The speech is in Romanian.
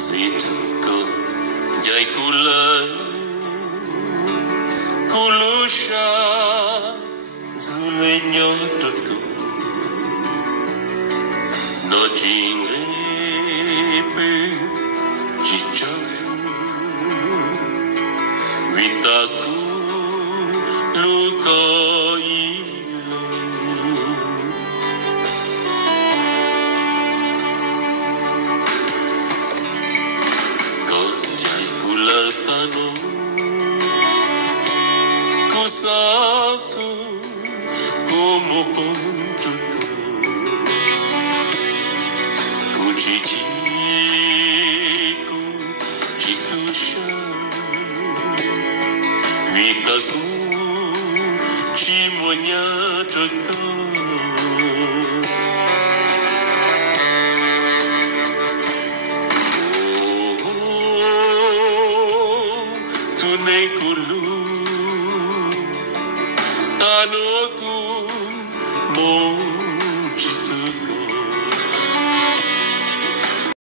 Situko jai kulai kulusha zulenyo tutu no jingrepe chichoju vitaku lukai Kusatsu como ponto Kuchichiku chikusha Mitaku chimonya toko Tunekulu Anoku